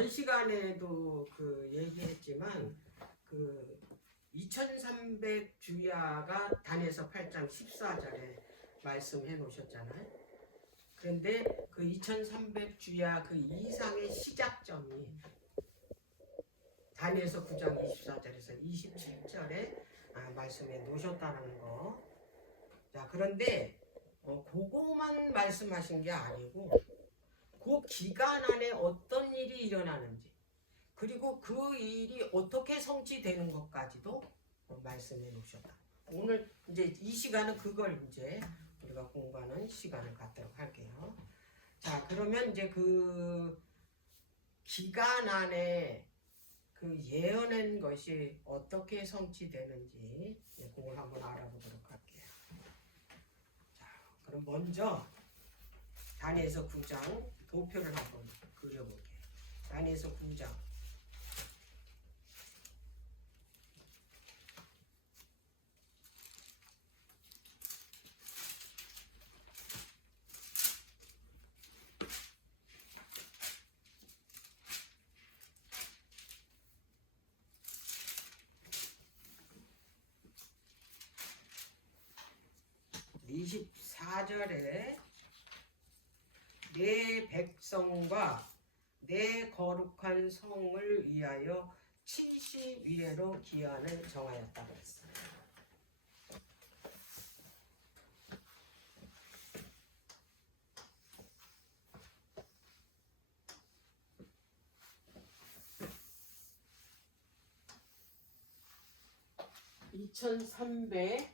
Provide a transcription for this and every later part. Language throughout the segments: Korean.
전 시간에도 그 얘기했지만 그 2300주야가 단에서 8장 14절에 말씀해 놓으셨잖아요. 그런데 그 2300주야 그 이상의 시작점이 다니엘서 9장 24절에서 27절에 말씀해 놓으셨다는 거. 자, 그런데 그거만 말씀하신 게 아니고 그 기간 안에 어떤 일이 일어나는지 그리고 그 일이 어떻게 성취되는 것까지도 말씀해 놓으셨다. 오늘 이제 이 시간은 그걸 이제 우리가 공부하는 시간을 갖도록 할게요. 자, 그러면 이제 그 기간 안에 그 예언한 것이 어떻게 성취되는지 그걸 한번 알아보도록 할게요. 자, 그럼 먼저 다니엘서 9장 도표를 한번 그려볼게요. 다니엘서 9장 24절에 내 백성과 내 거룩한 성을 위하여 70일에로 기한을 정하였다고 했어요. (2300)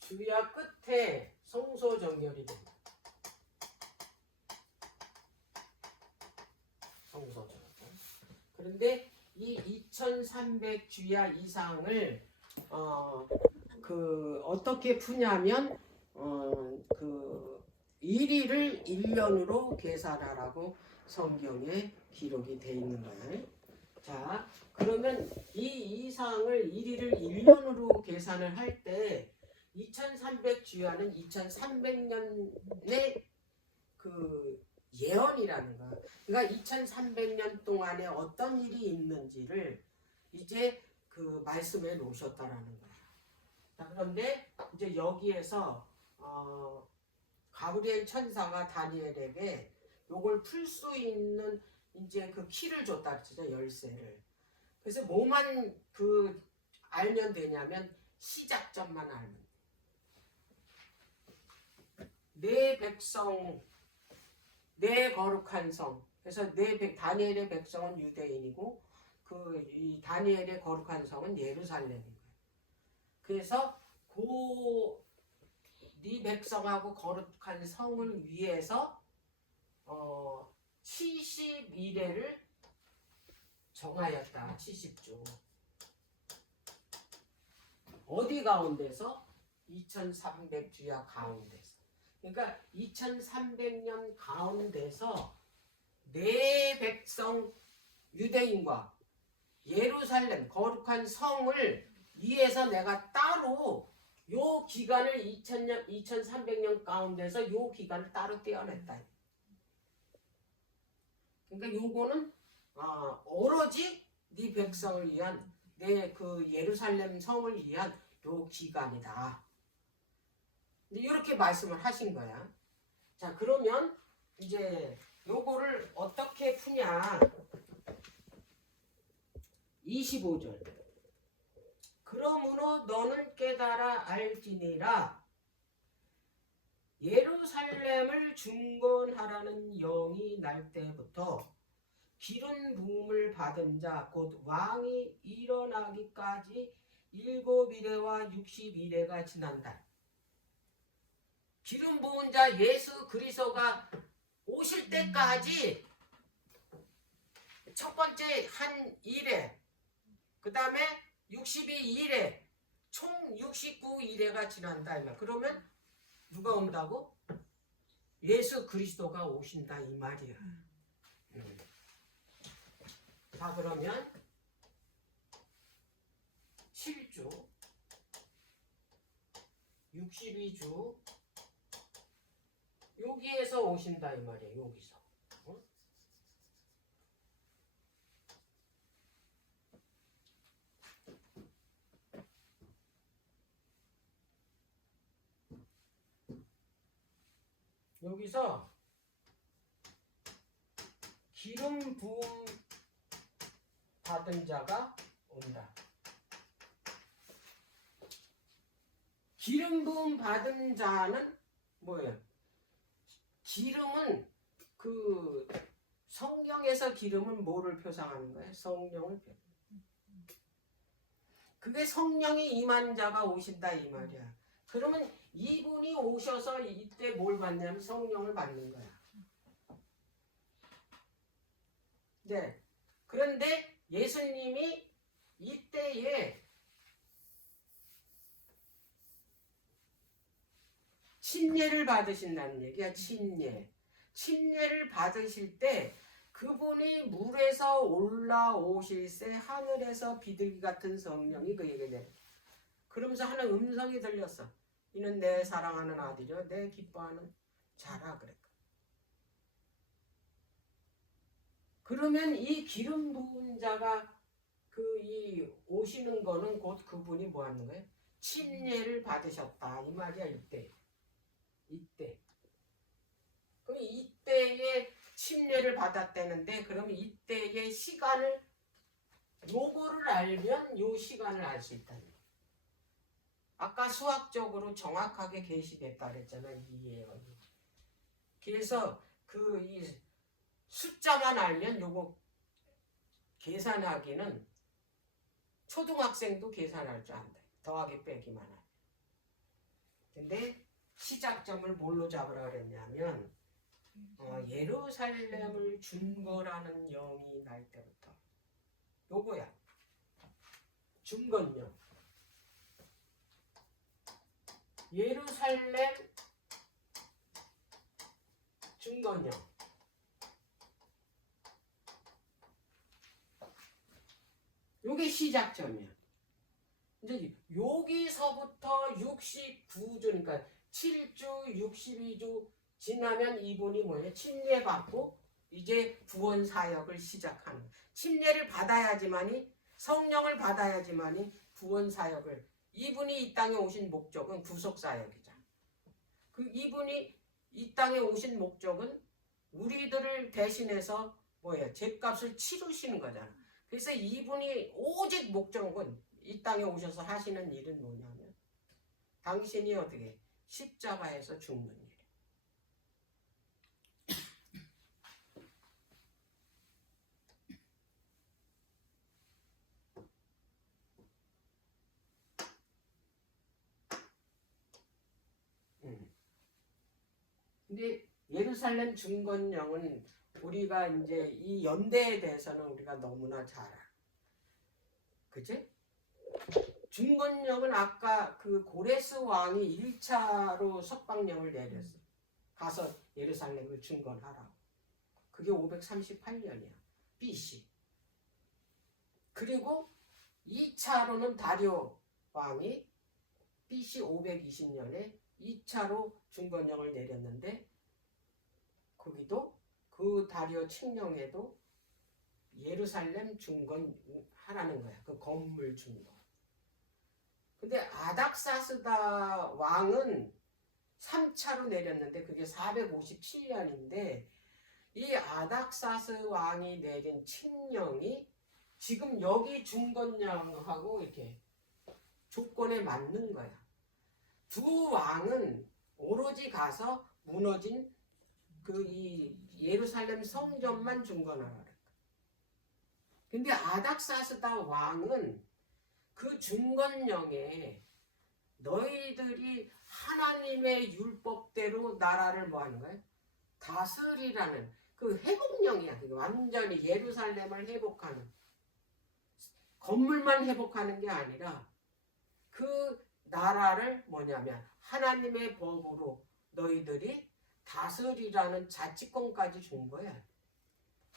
주야 끝에 성소 정렬이 됩니다. 성소 정렬. 그런데 이 2300 주야 이상을 어떻게 푸냐면 그 일일을 1년으로 계산하라고 성경에 기록이 되어 있는 거예요. 자, 그러면 이 이상을 일일을 1년으로 계산을 할 때 2300 주야는 2300년의 그 예언이라는 거. 그러니까 2300년 동안에 어떤 일이 있는지를 이제 그 말씀해 놓으셨다라는 거야. 자, 그런데 이제 여기에서 가브리엘 천사가 다니엘에게 요걸 풀 수 있는 이제 그 키를 줬다 그랬죠. 열쇠를. 그래서 뭐만 그 알면 되냐면 시작점만 알면 돼. 내 백성, 내 거룩한 성. 그래서 다니엘의 백성은 유대인이고 이 다니엘의 거룩한 성은 예루살렘인 거예요. 그래서 네 백성하고 거룩한 성을 위해서 70일에를 정하였다. 70주. 어디 가운데서? 2300주야 가운데서. 그러니까 2300년 가운데서 내 백성 유대인과 예루살렘 거룩한 성을 위해서 내가 따로 요 기간을 2300년 가운데서 요 기간을 따로 떼어냈다. 그러니까 요거는 오로지 네 백성을 위한 내 그 예루살렘 성을 위한 요 기간이다. 이렇게 말씀을 하신 거야. 자, 그러면 이제 요거를 어떻게 푸냐. 25절. 그러므로 너는 깨달아 알지니라. 예루살렘을 중건하라는 영이 날 때부터 기름 부음을 받은 자 곧 왕이 일어나기까지 7일에와 60일에가 지난다. 기름 부은 자 예수 그리스도가 오실 때까지 첫 번째 한 일에, 그 다음에 62일에, 총 69일에가 지난다. 그러면 누가 온다고? 예수 그리스도가 오신다 이 말이야. 자, 그러면 7주 62주 여기에서 오신다 이 말이에요. 여기서 여기서 기름 부음 받은 자가 온다. 기름 부음 받은 자는 뭐예요? 기름은 그 성경에서 기름은 뭐를 표상하는 거예요? 성령을 표상. 그게 성령이 임한 자가 오신다 이 말이야. 그러면 이분이 오셔서 이때 뭘 받냐면 성령을 받는 거야. 네. 그런데 예수님이 이때에 침례를 받으신다는 얘기야. 침례를 받으실 때 그분이 물에서 올라오실새 하늘에서 비둘기 같은 성령이 그에게 내. 그러면서 하는 음성이 들렸어. 이는 내 사랑하는 아들이요 내 기뻐하는 자라 그랬다. 그러면 이 기름 부은 자가 이 오시는 거는 곧 그분이 뭐 하는 거예요? 침례를 받으셨다 이 말이야. 이때. 그럼 이때에 침례를 받았다는데 그럼 이때의 시간을 요거를 알면 요 시간을 알 수 있다는 거예요. 아까 수학적으로 정확하게 계시됐다 그랬잖아요. 이 예언이. 그래서 이 숫자만 알면 요거 계산하기는 초등학생도 계산할 줄 안다. 더하기 빼기만 하면. 근데 시작점을 뭘로 잡으라 그랬냐면 예루살렘을 준거라는 영이 날 때부터 요거야. 준건영. 예루살렘 준건영. 요게 시작점이야. 이제 여기서부터 69주, 그러니까 7주, 62주 지나면 이분이 뭐예요? 침례받고 이제 구원 사역을 시작하는. 침례를 받아야지만이, 성령을 받아야지만이 구원 사역을. 이분이 이 땅에 오신 목적은 구속 사역이잖아. 이분이 이 땅에 오신 목적은 우리들을 대신해서 뭐예요? 죄값을 치르시는 거잖아. 그래서 이분이 오직 목적은 이 땅에 오셔서 하시는 일은 뭐냐면 당신이 어떻게 십자가에서 죽는 일. 근데 예루살렘 중건령은 우리가 이제 이 연대에 대해서는 우리가 너무나 잘 알아. 그치? 중건령은 아까 그 고레스 왕이 1차로 석방령을 내렸어. 가서 예루살렘을 중건하라고. 그게 538년이야. BC. 그리고 2차로는 다리오 왕이 BC 520년에 2차로 중건령을 내렸는데 거기도 그 다리오 칙령에도 예루살렘 중건하라는 거야. 그 건물 중건. 근데 아닥사스다 왕은 3차로 내렸는데 그게 457년인데 이 아닥사스 왕이 내린 칙령이 지금 여기 중건령하고 이렇게 조건에 맞는 거야. 두 왕은 오로지 가서 무너진 이 예루살렘 성전만 중건하라. 근데 아닥사스다 왕은 그 중건령에 너희들이 하나님의 율법대로 나라를 뭐 하는 거예요? 다스리라는 그 회복령이야. 완전히 예루살렘을 회복하는. 건물만 회복하는 게 아니라 그 나라를 뭐냐면 하나님의 법으로 너희들이 다스리라는 자치권까지 준 거야.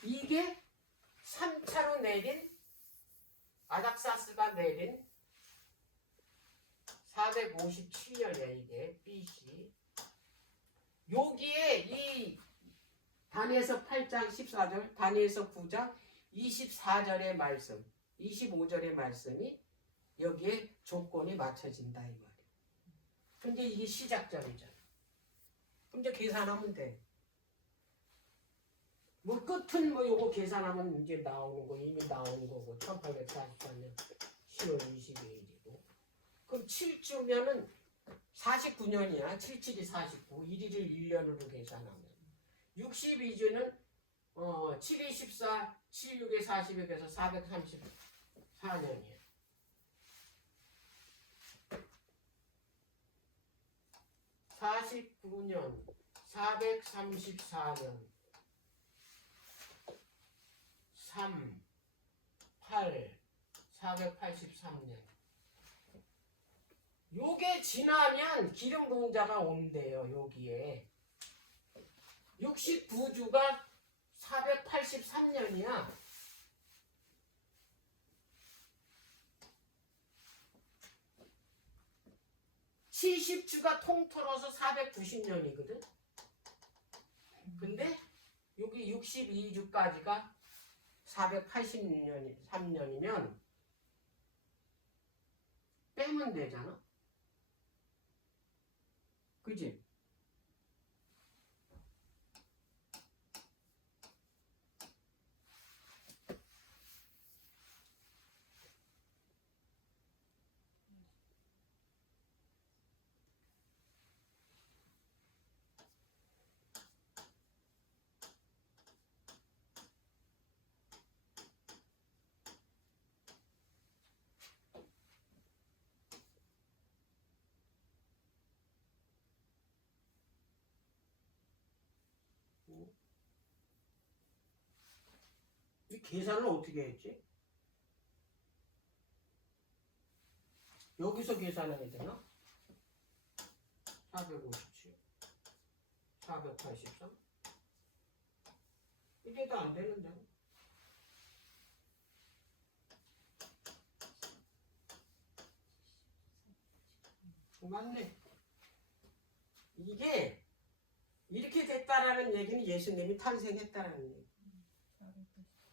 이게 3차로 내린 아닥사스가 내린 457년이야 이게 BC. 여기에 이 다니엘서 8장 14절, 다니엘서 9장 24절의 말씀, 25절의 말씀이 여기에 조건이 맞춰진다 이 말이야. 근데 이게 시작점이잖아. 그럼 이제 계산하면 돼. 뭐 끝은 뭐 요거 계산하면 이제 나오는 거 이미 나오는 거고 1844년 10월 22일이고 그럼 7주면은 49년이야. 77이 49, 1일을 1년으로 계산하면 62주는 7이 14, 76에 40에 서 434년이야. 49년, 434년, 3, 8, 483년. 요게 지나면 기름 부은 자가 온대요. 여기에 69주가 483년이야. 70주가 통틀어서 490년이거든. 근데 여기 62주까지가 483년이면 빼면 되잖아. 그지? 이 계산을 어떻게 했지? 여기서 계산해야 되나? 457, 483. 이게도 안 되는데. 맞네. 이게 이렇게 됐다라는 얘기는 예수님이 탄생했다라는 얘기.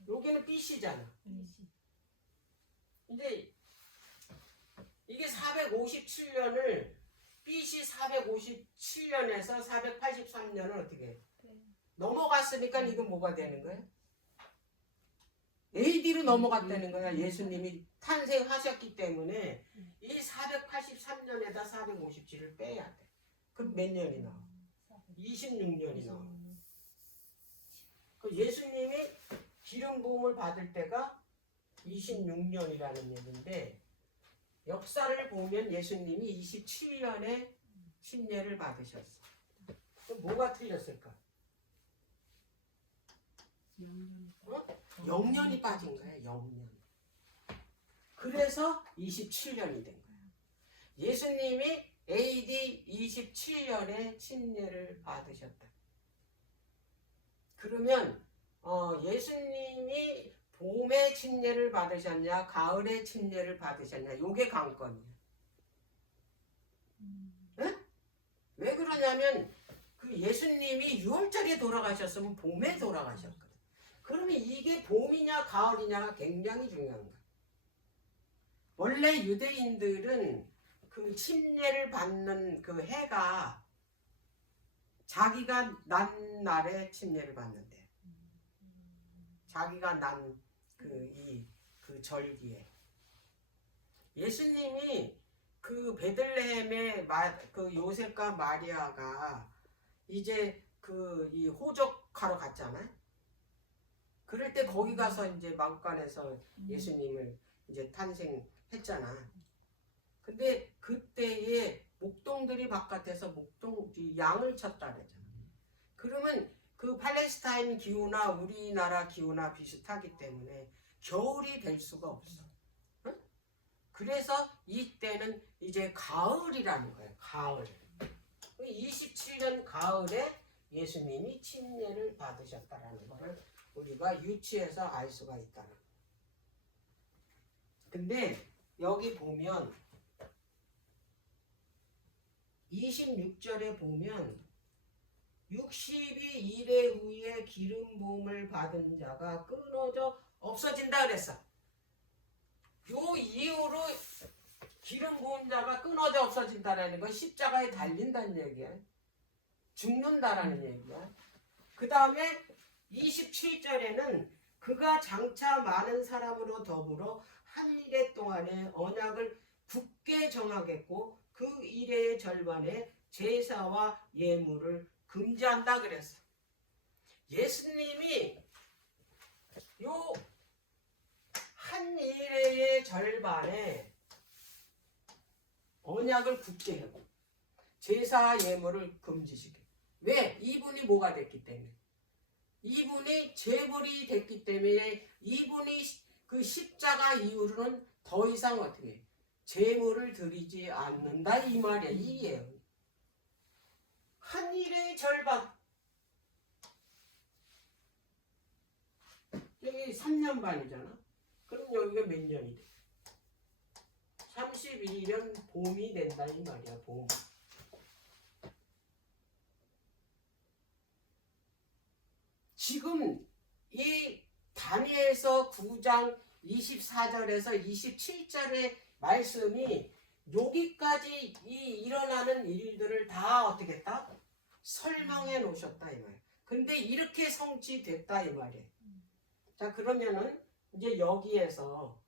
여기는 BC잖아. 이제 이게 457년을 BC 457년에서 483년을 어떻게 해? 넘어갔으니까 이건 뭐가 되는 거야? AD로 넘어갔다는 거야. 예수님이 탄생하셨기 때문에 이 483년에다 457을 빼야 돼. 그럼 몇 년이 나와? 26년이 나와. 그 예수님이 기름 부음을 받을 때가 26년이라는 얘기인데 역사를 보면 예수님이 27년에 침례를 받으셨어. 그럼 뭐가 틀렸을까? 0년이 빠진 거야. 0년. 그래서 27년이 된 거야. 예수님이 AD 27년에 침례를 받으셨다. 그러면 예수님이 봄에 침례를 받으셨냐, 가을에 침례를 받으셨냐, 요게 관건이야. 응? 왜 그러냐면 그 예수님이 6월절에 돌아가셨으면 봄에 돌아가셨거든. 그러면 이게 봄이냐 가을이냐가 굉장히 중요한 거야. 원래 유대인들은 그 침례를 받는 그 해가 자기가 난 날에 침례를 받는데 자기가 난 그 절기에 예수님이 그 베들레헴의 그 요셉과 마리아가 이제 그 이 호적하러 갔잖아요. 그럴 때 거기 가서 이제 마구간에서 예수님을 이제 탄생했잖아. 근데 그때에 목동들이 바깥에서 양을 쳤다 그랬잖아. 그러면 그 팔레스타인 기후나 우리나라 기후나 비슷하기 때문에 겨울이 될 수가 없어. 응? 그래서 이때는 이제 가을이라는 거예요. 가을. 27년 가을에 예수님이 침례를 받으셨다라는 것을 우리가 유치해서 알 수가 있다는 거예요. 근데 여기 보면 26절에 보면 60이 이래 후에 기름 부음을 받은 자가 끊어져 없어진다 그랬어. 요 이후로 기름 부은 자가 끊어져 없어진다라는 건 십자가에 달린다는 얘기야. 죽는다라는 얘기야. 그 다음에 27절에는 그가 장차 많은 사람으로 더불어 한 일해 동안에 언약을 굳게 정하겠고 그 일의 절반에 제사와 예물을 금지한다 그랬어. 예수님이 요 한 일의 절반에 언약을 굳게 하고 제사와 예물을 금지시켜. 왜? 이분이 뭐가 됐기 때문에. 이분이 제물이 됐기 때문에 이분이 그 십자가 이후로는 더 이상 어떻게 제물을 드리지 않는다 이 말이야. 이게요. 한 일의 절반. 여기 3년 반이잖아. 그럼 여기가 몇 년이 돼? 32년 봄이 된다 이 말이야. 봄. 지금 이 다니엘서 9장 24절에서 27절의 말씀이 여기까지 이 일어나는 일들을 다 어떻게 했다? 설명해 놓으셨다 이 말이야. 근데 이렇게 성취됐다 이 말이야. 자 그러면은 이제 여기에서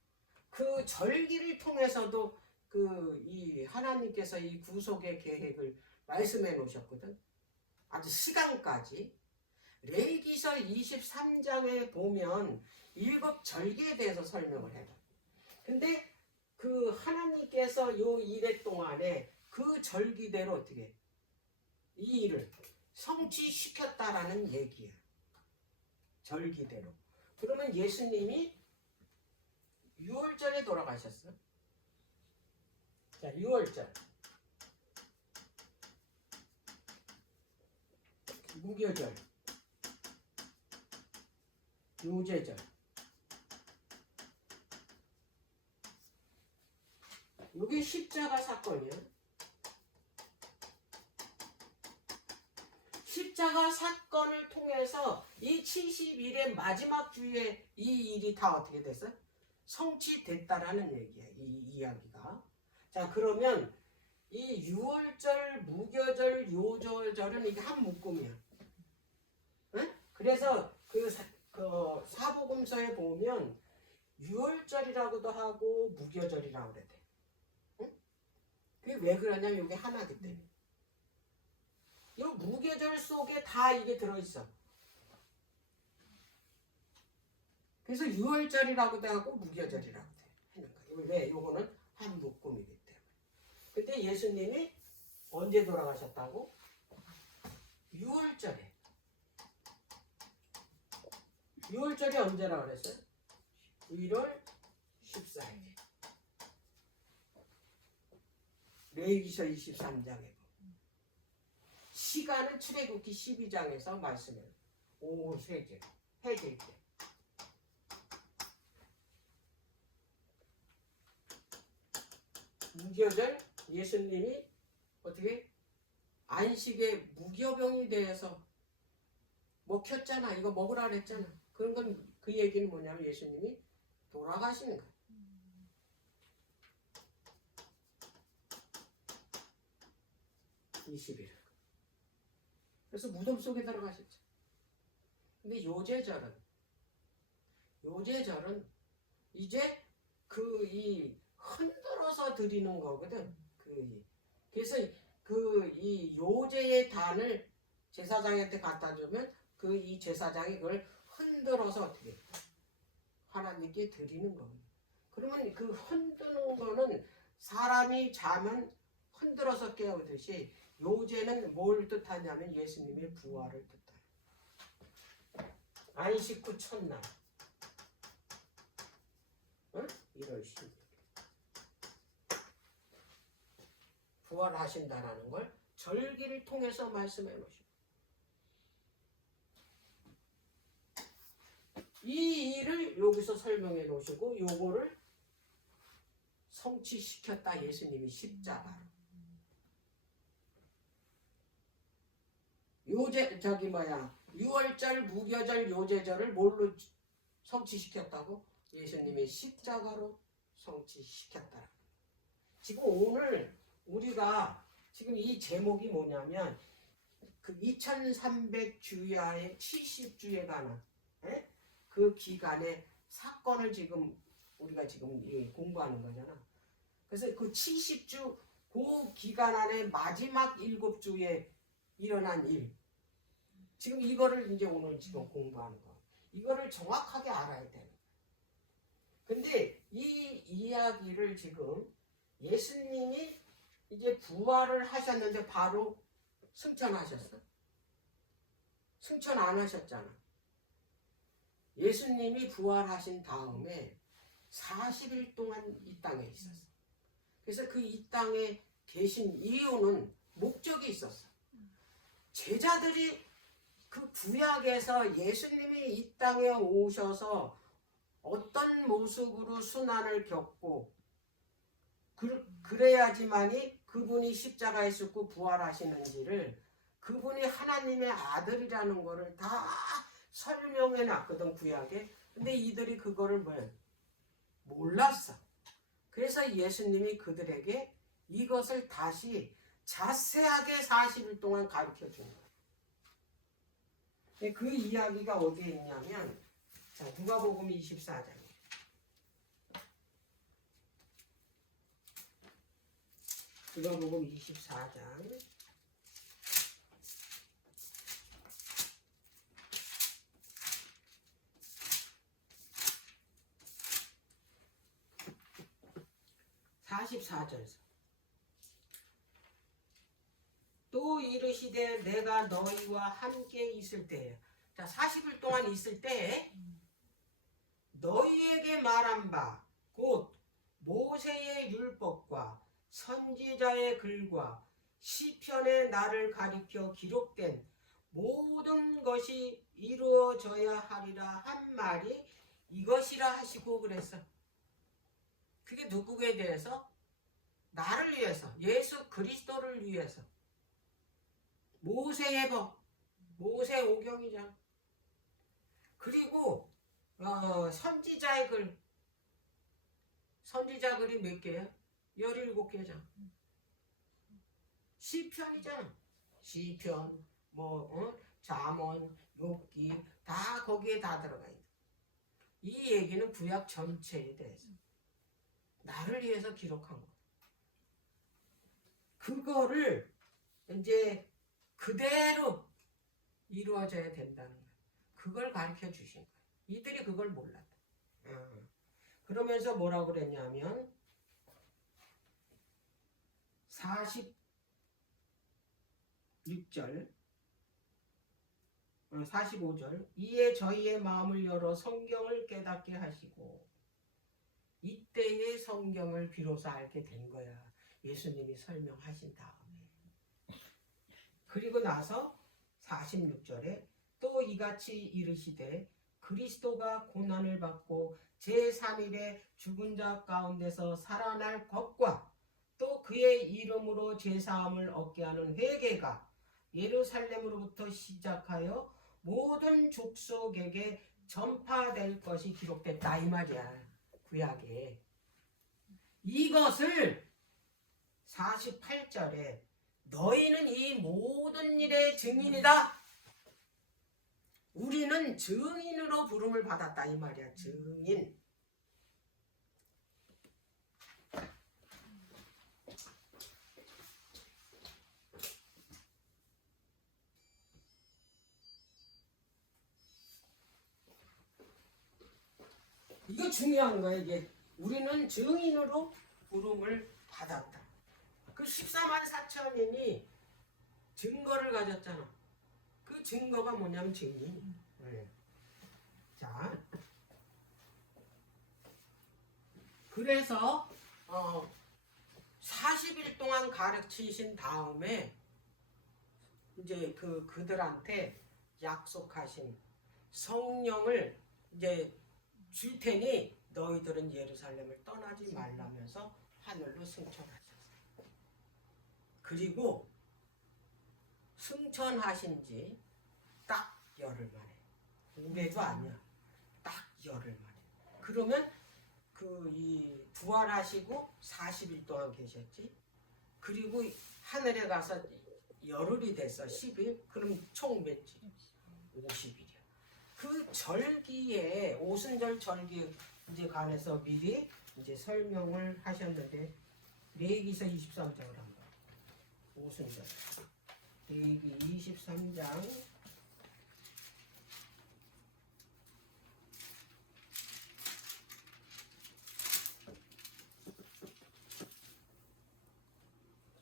그 절기를 통해서도 그 이 하나님께서 이 구속의 계획을 말씀해 놓으셨거든. 아주 시간까지. 레위기서 23장에 보면 일곱 절기에 대해서 설명을 해요. 근데 그 하나님께서 요 일해 동안에 그 절기대로 어떻게 이 일을 성취시켰다라는 얘기야. 절기대로. 그러면 예수님이 6월절에 돌아가셨어. 자, 6월절. 무교절. 요제절. 이게 십자가 사건이야. 십자가 사건을 통해서 이 70일의 마지막 주에 이 일이 다 어떻게 됐어? 성취됐다라는 얘기야. 이 이야기가. 자 그러면 이 6월절, 무교절, 요절절은 이게 한 묶음이야. 응? 그래서 그 사복음서에 보면 6월절이라고도 하고 무교절이라고 그래. 응? 그게 왜 그러냐면 이게 하나기 때문에. 이 무교절 속에 다 이게 들어있어. 그래서 6월절이라고도 하고 무교절이라고도 하는 거야. 왜? 요거는 한 묶음이기 때문에. 근데 예수님이 언제 돌아가셨다고? 6월절에. 6월절이 언제라고 그랬어요? 1월 14일. 레위기서 23장에. 시간은 출애굽기 12장에서 말씀해요. 오후 세제, 해질 때. 무교절 예수님이 어떻게 안식의 무교병이 대해서 먹혔잖아. 이거 먹으라 그랬잖아. 그런 건 그 얘기는 뭐냐면 예수님이 돌아가시는 거야. 20일. 그래서 무덤 속에 들어가셨죠. 근데 요제절은 이제 그 이 흔들어서 드리는 거거든. 그래서 그 이 요제의 단을 제사장한테 갖다 주면 그 이 제사장이 그걸 흔들어서 어떻게 하나님께 드리는 겁니다. 그러면 그 흔드는 거는 사람이 자면 흔들어서 깨우듯이 요제는 뭘 뜻하냐면 예수님의 부활을 뜻해요. 안식 후 첫날. 응? 1월 10일. 부활하신다라는 걸 절기를 통해서 말씀해 놓으십니다. 이 일을 여기서 설명해 놓으시고 요거를 성취시켰다 예수님이 십자가로. 유월절, 무교절, 요제절을 뭘로 성취시켰다고? 예수님이 십자가로 성취시켰다. 지금 오늘 우리가 지금 이 제목이 뭐냐면 그 2300주야의 70주에 관한 그 기간의 사건을 지금 우리가 지금 공부하는 거잖아. 그래서 그 70주 그 기간 안에 마지막 7주에 일어난 일. 지금 이거를 이제 오늘 지금 공부하는 거. 이거를 정확하게 알아야 돼. 근데 이 이야기를 지금 예수님이 이제 부활을 하셨는데 바로 승천하셨어? 승천 안 하셨잖아. 예수님이 부활하신 다음에 40일 동안 이 땅에 있었어. 그래서 그 이 땅에 계신 이유는 목적이 있었어. 제자들이 그 구약에서 예수님이 이 땅에 오셔서 어떤 모습으로 순환을 겪고 그래야지만이 그분이 십자가에 죽고 부활하시는지를 그분이 하나님의 아들이라는 거를 다 설명해 놨거든 구약에. 근데 이들이 그거를 몰랐어. 그래서 예수님이 그들에게 이것을 다시 자세하게 40일 동안 가르쳐 준 거예요. 그 이야기가 어디에 있냐면 자, 누가복음 24장이에요. 누가복음 24장 44절에서 또 이르시되 내가 너희와 함께 있을 때에 자 40일 동안 있을 때에 너희에게 말한 바 곧 모세의 율법과 선지자의 글과 시편의 나를 가리켜 기록된 모든 것이 이루어져야 하리라 한 말이 이것이라 하시고 그랬어. 그게 누구에 대해서? 나를 위해서, 예수 그리스도를 위해서. 모세의 법, 모세 오경이잖아. 그리고 선지자의 글, 선지자 글이 몇 개야? 17개잖아. 시편이잖아. 시편, 잠언, 욥기 다 거기에 다 들어가 있다. 이 얘기는 구약 전체에 대해서 나를 위해서 기록한 거야. 그거를 이제 그대로 이루어져야 된다는 거야. 그걸 가르쳐 주신 거야. 이들이 그걸 몰랐다. 그러면서 뭐라고 그랬냐면 46절 45절 이에 저희의 마음을 열어 성경을 깨닫게 하시고 이때의 성경을 비로소 알게 된 거야. 예수님이 설명하신 다음에. 그리고 나서 46절에 또 이같이 이르시되 그리스도가 고난을 받고 제3일에 죽은 자 가운데서 살아날 것과 또 그의 이름으로 제사함을 얻게 하는 회개가 예루살렘으로부터 시작하여 모든 족속에게 전파될 것이 기록됐다 이 말이야. 구약에. 이것을 48절에 너희는 이 모든 일의 증인이다. 우리는 증인으로 부름을 받았다 이 말이야. 증인. 이거 중요한 거야. 이게 우리는 증인으로 부름을 받았다. 그 14만 4천인이 증거를 가졌잖아. 그 증거가 뭐냐면 증인. 자, 그래서 40일 동안 가르치신 다음에 이제 그들한테 약속하신 성령을 이제 줄 테니 너희들은 예루살렘을 떠나지 말라면서 하늘로 승천하셨어요. 그리고 승천하신 지 딱 열흘 만에. 오래도 아니야. 딱 열흘 만에. 그러면 이 부활하시고 40일 동안 계셨지. 그리고 하늘에 가서 열흘이 됐어. 10일? 그럼 총 며칠? 50일이야. 그 절기에 오순절 절기 이제 관해서 미리 이제 설명을 하셨는데 레위기서 23장을 한번 오순절 레위기 23장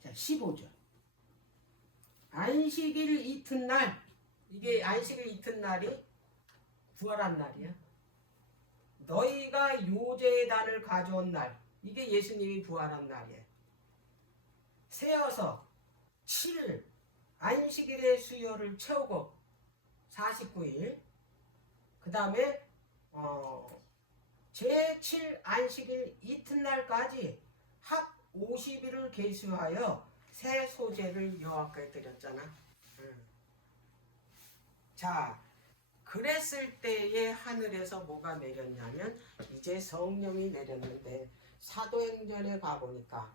자 15절 안식일 이튿날 이게 안식일 이튿날이 부활한 날이야. 너희가 요제단을 가져온 날 이게 예수님이 부활한 날이에요. 세어서 7일 안식일의 수요를 채우고 49일 그 다음에 제7 안식일 이튿날까지 합 50일을 계수하여 새 소재를 여호와께 드렸잖아. 자, 그랬을 때에 하늘에서 뭐가 내렸냐면 이제 성령이 내렸는데 사도행전에 가보니까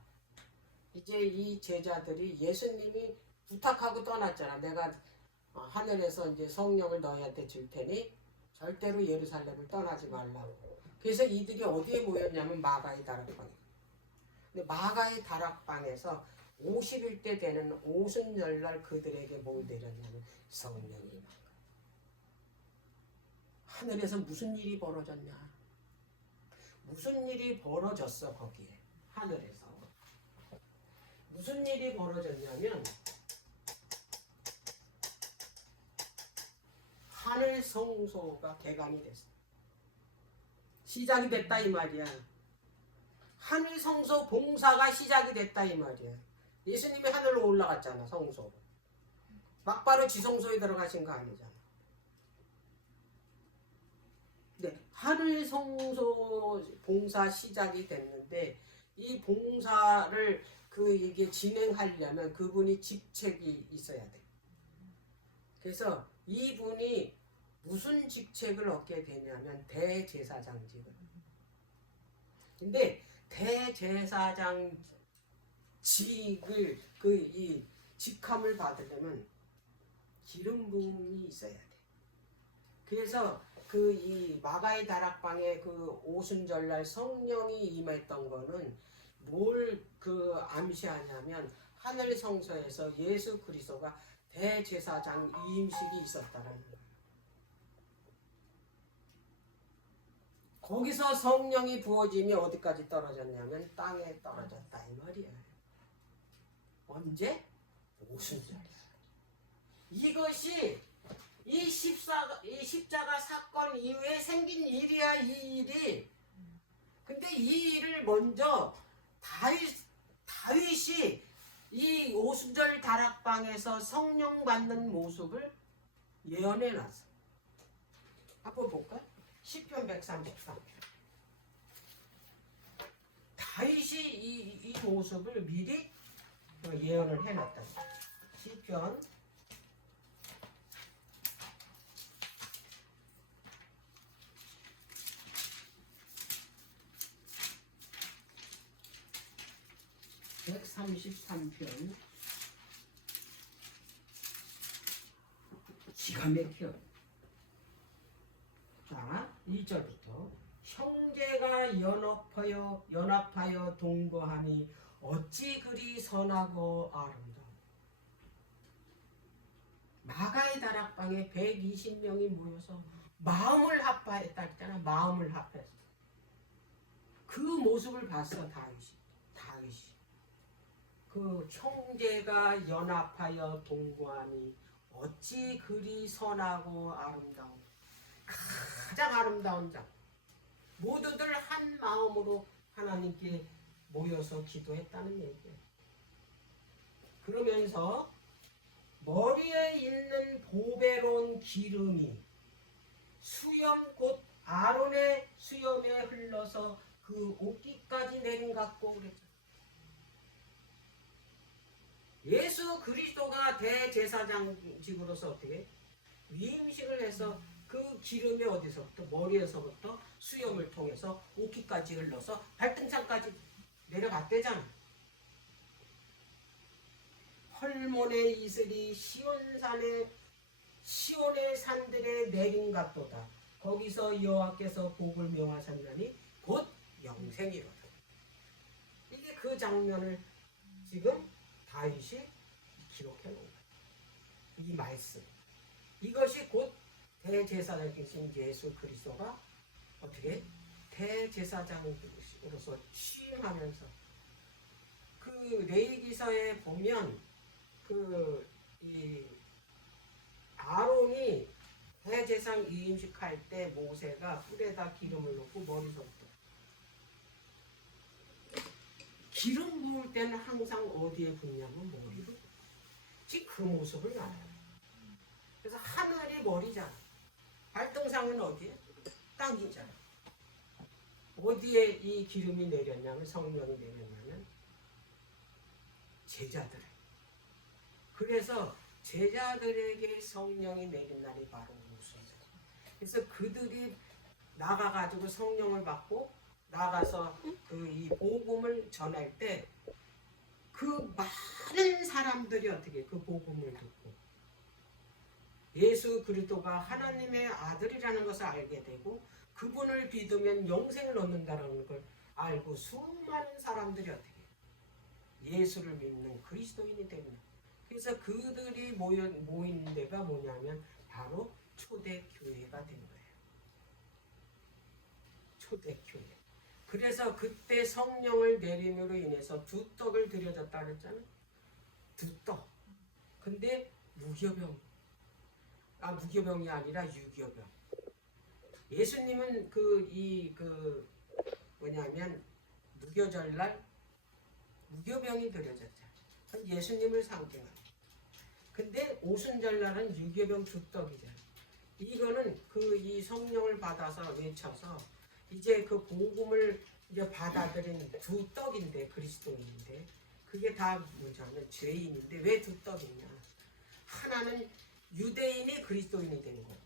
이제 이 제자들이 예수님이 부탁하고 떠났잖아. 내가 하늘에서 이제 성령을 너희한테 줄 테니 절대로 예루살렘을 떠나지 말라고. 그래서 이들이 어디에 모였냐면 마가의 다락방에. 근데 마가의 다락방에서 50일 때 되는 오순절날 그들에게 뭘 내렸냐면 성령이 임한 거야. 하늘에서 무슨 일이 벌어졌냐? 무슨 일이 벌어졌어 거기에 하늘에서. 무슨 일이 벌어졌냐면 하늘 성소가 개관이 됐어. 시작이 됐다 이 말이야. 하늘 성소 봉사가 시작이 됐다 이 말이야. 예수님이 하늘로 올라갔잖아 성소로. 막바로 지성소에 들어가신 거 아니잖아. 네, 하늘 성소 봉사 시작이 됐는데 이 봉사를 이게 진행하려면 그분이 직책이 있어야 돼. 그래서 이분이 무슨 직책을 얻게 되냐면 대제사장직을. 근데 대제사장직을 이 직함을 받으려면 기름 부음이 있어야 돼. 그래서 이 마가의 다락방에 오순절날 성령이 임했던 거는 뭘 암시하냐면 하늘 성소에서 예수 그리스도가 대제사장 이임식이 있었다는 거예요. 거기서 성령이 부어짐이 어디까지 떨어졌냐면 땅에 떨어졌다 이 말이야. 언제? 오순절이야. 이것이 이 십자가 사건 이후에 생긴 일이야 이 일이. 근데 이 일을 먼저 다윗이 이 오순절 다락방에서 성령 받는 모습을 예언해놨어. 한번 볼까? 시편 133편. 다윗이 이 모습을 미리 예언을 해놨다. 시편 133편 기가 막혀. 자, 2절부터 형제가 연합하여 동거하니 어찌 그리 선하고 아름다워. 마가의 다락방에 120명이 모여서 마음을 합하였다 했잖아. 마음을 합했어. 그 모습을 봤어 다윗이. 그 형제가 연합하여 동거하니 어찌 그리 선하고 아름다워. 가장 아름다운 장. 모두들 한 마음으로 하나님께 모여서 기도했다는 얘기예요. 그러면서 머리에 있는 보배로운 기름이 수염 곧 아론의 수염에 흘러서 그 옷깃까지 내린 같고 그랬죠. 예수 그리스도가 대제사장직으로서 어떻게 위임식을 해서 그 기름이 어디서부터 머리에서부터 수염을 통해서 옷깃까지 흘러서 발등상까지 내려갔대잖아. 헐몬의 이슬이 시온의 산들에 내린 같도다. 거기서 여호와께서 복을 명하셨나니 곧 영생이로다. 이게 그 장면을 지금 다윗이 기록해 놓은 거예요. 이 말씀. 이것이 곧 대제사장이신 예수 그리스도가 어떻게 대제사장으로서 취임하면서 그 레위기서에 보면 이 아론이 대제사장 위임식할 때 모세가 뿔에다 기름을 넣고 머리부터 기름 부을 때는 항상 어디에 붓냐면 머리로. 지금 그 모습을 알아요. 그래서 하늘이 머리잖아. 발등상은 어디에? 땅이잖아. 어디에 이 기름이 내렸냐면 성령이 내렸냐면 제자들. 그래서 제자들에게 성령이 내린 날이 바로 무술이죠. 그래서 그들이 나가가지고 성령을 받고 나가서 이 복음을 전할 때 그 많은 사람들이 어떻게 그 복음을 듣고 예수 그리스도가 하나님의 아들이라는 것을 알게 되고 그분을 믿으면 영생을 얻는다는 걸 알고 수많은 사람들이 어떻게 예수를 믿는 그리스도인이 됩니다. 그래서 그들이 모인 데가 뭐냐면 바로 초대교회가 된 거예요. 초대교회. 그래서 그때 성령을 내림으로 인해서 두 떡을 드려졌다 그랬잖아요. 두 떡. 근데 무교병이 아니라 유교병. 예수님은 뭐냐면 무교절날 무교병이 드려졌죠. 예수님을 상징하는. 근데 오순절날은 유교병 두 떡이잖아요. 이거는 이 성령을 받아서 외쳐서 이제 그 복음을 이제 받아들인 두 떡인데 그리스도인인데 그게 다 뭐냐면 죄인인데 왜 두 떡이냐? 하나는 유대인이 그리스도인이 된 거고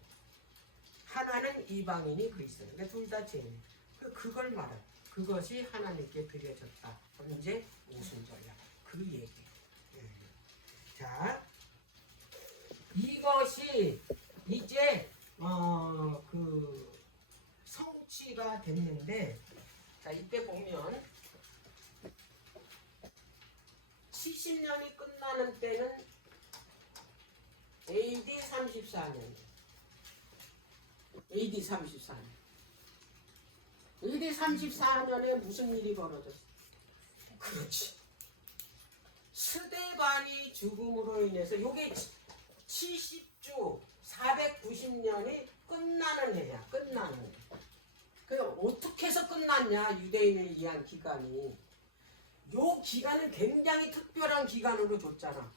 하나는 이방인이 그리스도인. 그러니까 둘 다 죄인. 그걸 말해. 그것이 하나님께 드려졌다. 언제 오순절날 그 얘기. 자, 이것이 이제 성취가 됐는데, 자 이때 보면 70년이 끝나는 때는 AD 34년. AD 34년. AD 34년에 무슨 일이 벌어졌어? 그렇지. 스데반이 죽음으로 인해서 요게 70주 490년이 끝나는 해야. 끝나는 해. 그 어떻게 해서 끝났냐? 유대인을 위한 기간이. 요 기간은 굉장히 특별한 기간으로 줬잖아.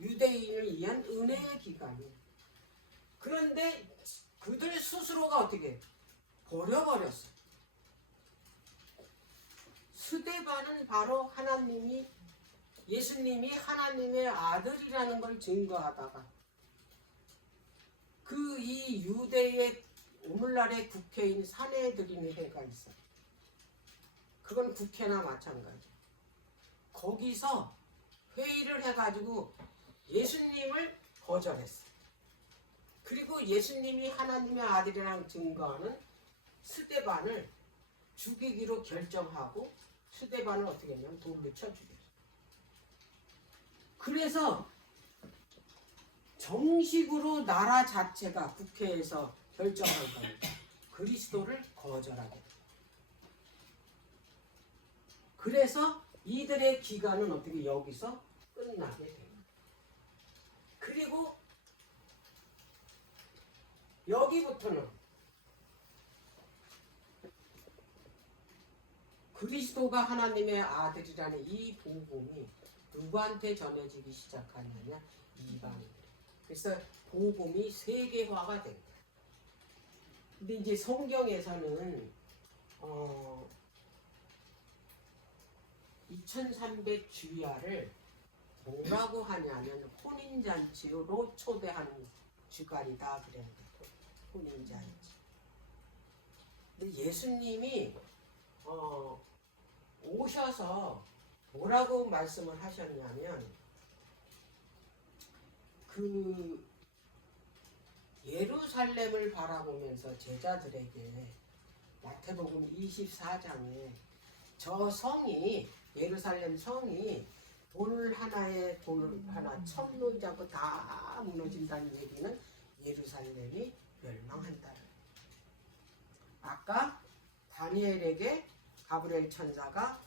유대인을 위한 은혜의 기간이. 그런데 그들 스스로가 어떻게 버려버렸어. 스데반은 바로 예수님이 하나님의 아들이라는 걸 증거하다가 이 유대의 오늘날의 국회인 사내들인의 회가 있어. 그건 국회나 마찬가지. 거기서 회의를 해가지고 예수님을 거절했어. 그리고 예수님이 하나님의 아들이라는 증거하는 스데반을 죽이기로 결정하고 스데반을 어떻게 했냐면 돌로 쳐 죽였어. 그래서 정식으로 나라 자체가 국회에서 결정한 겁니다. 그리스도를 거절하게 됩니다. 그래서 이들의 기간은 어떻게 여기서 끝나게 됩니다. 그리고 여기부터는 그리스도가 하나님의 아들이라는 이 복음이 누구한테 전해지기 시작하냐면 이방인들. 그래서 복음이 세계화가 된 거예요. 근데 이제 성경에서는 2300 주야를 뭐라고 하냐면 혼인잔치로 초대한 주간이다 그래야 돼. 혼인잔치. 근데 예수님이 오셔서 뭐라고 말씀을 하셨냐면 그 예루살렘을 바라보면서 제자들에게 마태복음 24장에 저 성이 예루살렘 성이 돌 하나에 돌 하나 천루이 잡고 다 무너진다는 얘기는 예루살렘이 멸망한다는. 아까 다니엘에게 가브리엘 천사가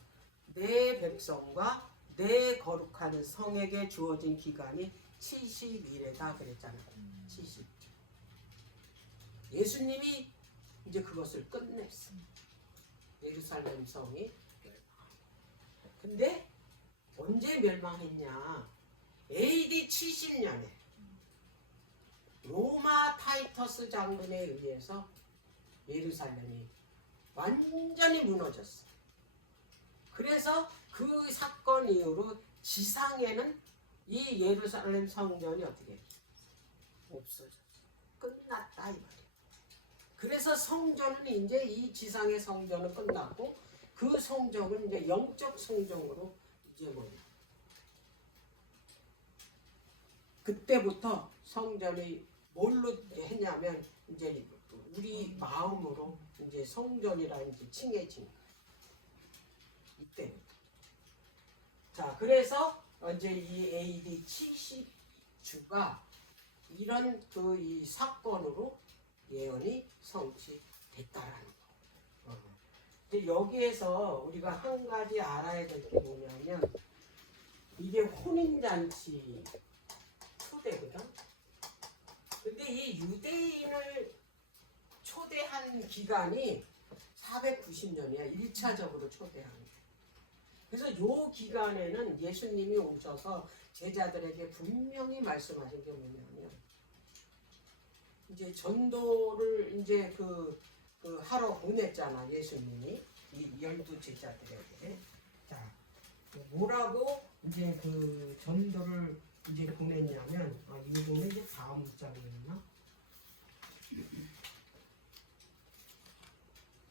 내 백성과 내 거룩한 성에게 주어진 기간이 70일이다 그랬잖아요. 70. 예수님이 이제 그것을 끝냈어. 예루살렘 성이 멸망. 근데 언제 멸망했냐? AD 70년에 로마 타이터스 장군에 의해서 예루살렘이 완전히 무너졌어. 그래서 그 사건 이후로 지상에는 이 예루살렘 성전이 어떻게 없어졌어. 끝났다 이 말이야. 그래서 성전은 이제 이 지상의 성전은 끝났고 그 성전은 이제 영적 성전으로 이제 뭐냐. 그때부터 성전이 뭘로 했냐면 이제 우리 마음으로 이제 성전이라 이제 칭해진 이때부터. 자, 그래서 이제 이 AD 70주가 이런 그 이 사건으로 예언이 성취됐다라는 거. 근데 여기에서 우리가 한 가지 알아야 될 게 뭐냐면 이게 혼인잔치 초대거든. 근데 이 유대인을 초대한 기간이 490년이야. 1차적으로 초대한 게. 그래서 요 기간에는 예수님이 오셔서 제자들에게 분명히 말씀하신 게 뭐냐면 이제 전도를 이제 그 하러 보냈잖아. 예수님이 이 12 제자들에게. 자, 뭐라고 이제 그 전도를 이제 보냈냐면 이거는 이제 다음 장이었나?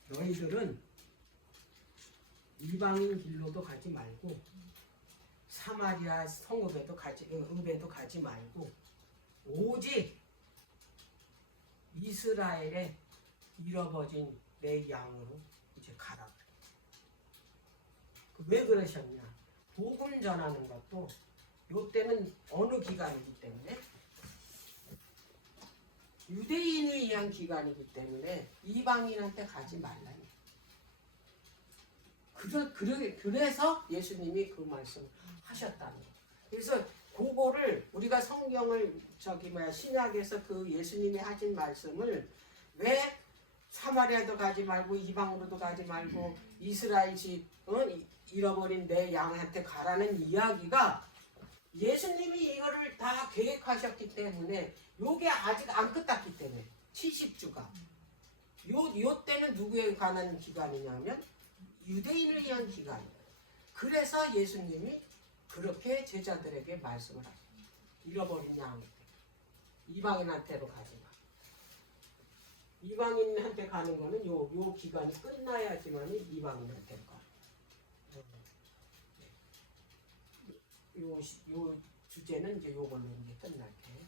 너희들은 이방인 길로도 가지 말고 사마리아 성읍에도 가지 말고 오직 이스라엘에 잃어버진 내 양으로 이제 가라. 왜 그러셨냐? 복음 전하는 것도 요때는 어느 기간이기 때문에 유대인을 위한 기간이기 때문에 이방인한테 가지 말라니. 그래서 예수님이 그 말씀을 하셨다는 거예요. 그래서 그거를 우리가 성경을 신약에서 그 예수님이 하신 말씀을 왜 사마리아도 가지 말고 이방으로도 가지 말고 이스라엘 집 잃어버린 내 양한테 가라는 이야기가 예수님이 이거를 다 계획하셨기 때문에 요게 아직 안 끝났기 때문에 70주가 요 때는 누구에 관한 기간이냐면 유대인을 위한 기간이에요. 그래서 예수님이 그렇게 제자들에게 말씀을 하셨어요. 잃어버린 양 이방인한테로 가지 마. 이방인한테 가는 거는 요 기간이 끝나야지만 이방인한테로 가. 요 주제는 이제 요걸로 이제 끝날게.